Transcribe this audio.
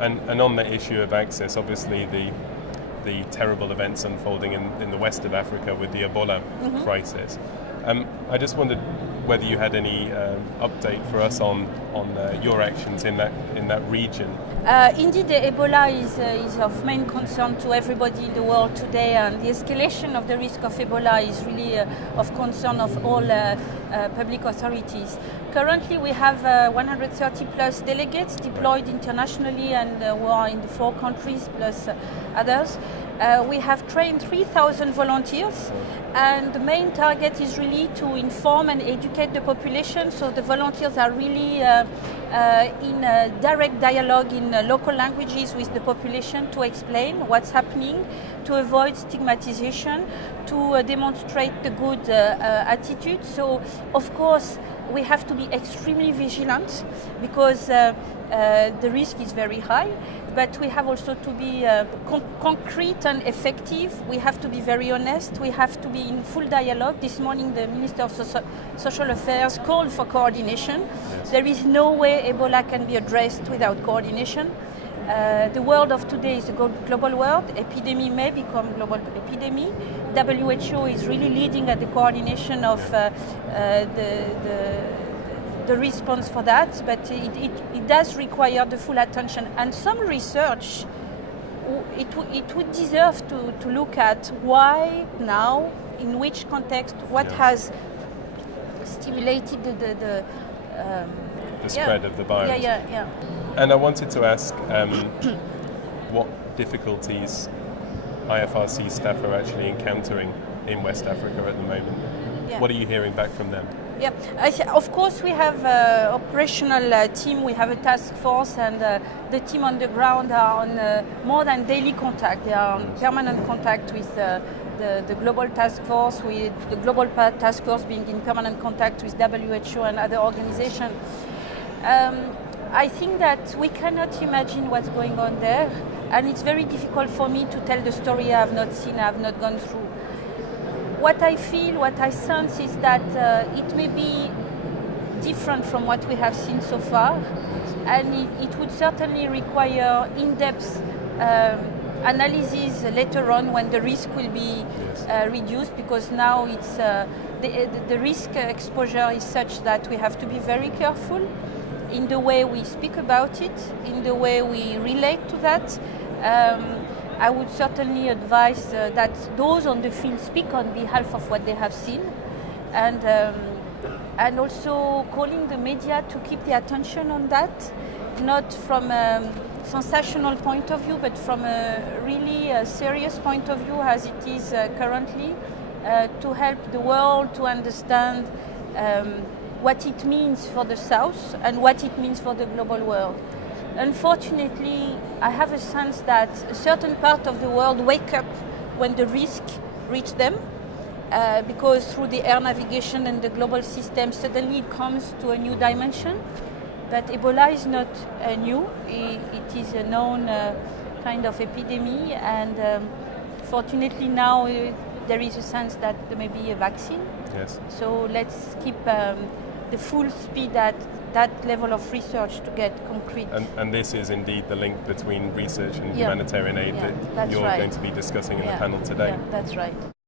And on the issue of access, obviously the terrible events unfolding in the west of Africa with the Ebola crisis. I just wondered whether you had any update for us on your actions in that region. Indeed, Ebola is of main concern to everybody in the world today, and the escalation of the risk of Ebola is really of concern of all public authorities. Currently, we have 130 plus delegates deployed internationally and who are in the 4 countries plus others. We have trained 3,000 volunteers, and the main target is really to inform and educate the population. So the volunteers are really in direct dialogue in local languages with the population to explain what's happening, to avoid stigmatization, to demonstrate the good attitude. So of course we have to be extremely vigilant because the risk is very high, but we have also to be concrete and effective. We have to be very honest. We have to be in full dialogue. This morning the Minister of Social Affairs called for coordination. Yes. There is no way Ebola can be addressed without coordination. The world of today is a global world. Epidemic may become global epidemic. WHO is really leading at the coordination of the response for that, but it does require the full attention. And some research, it would deserve to look at why now, in which context, what has stimulated the spread of the virus. Yeah. And I wanted to ask what difficulties IFRC staff are actually encountering in West Africa at the moment. Yeah. What are you hearing back from them? Yeah, of course we have an operational team, we have a task force, and the team on the ground are on more than daily contact. They are on permanent contact with the global task force, with the global task force being in permanent contact with WHO and other organizations. I think that we cannot imagine what's going on there, and it's very difficult for me to tell the story I have not seen, I have not gone through. What I feel, what I sense is that it may be different from what we have seen so far, and it would certainly require in-depth analysis later on when the risk will be reduced, because now it's the risk exposure is such that we have to be very careful in the way we speak about it, in the way we relate to that. I would certainly advise that those on the field speak on behalf of what they have seen, and also calling the media to keep the attention on that, not from a sensational point of view, but from a really serious point of view as it is currently, to help the world to understand what it means for the South and what it means for the global world. Unfortunately, I have a sense that a certain part of the world wake up when the risk reach them, because through the air navigation and the global system, suddenly it comes to a new dimension. But Ebola is not new. It is a known kind of epidemic, and fortunately now there is a sense that there may be a vaccine. Yes. So let's keep the full speed at that level of research to get concrete. And this is indeed the link between research and humanitarian aid that you're going to be discussing in the panel today. Yeah, that's right.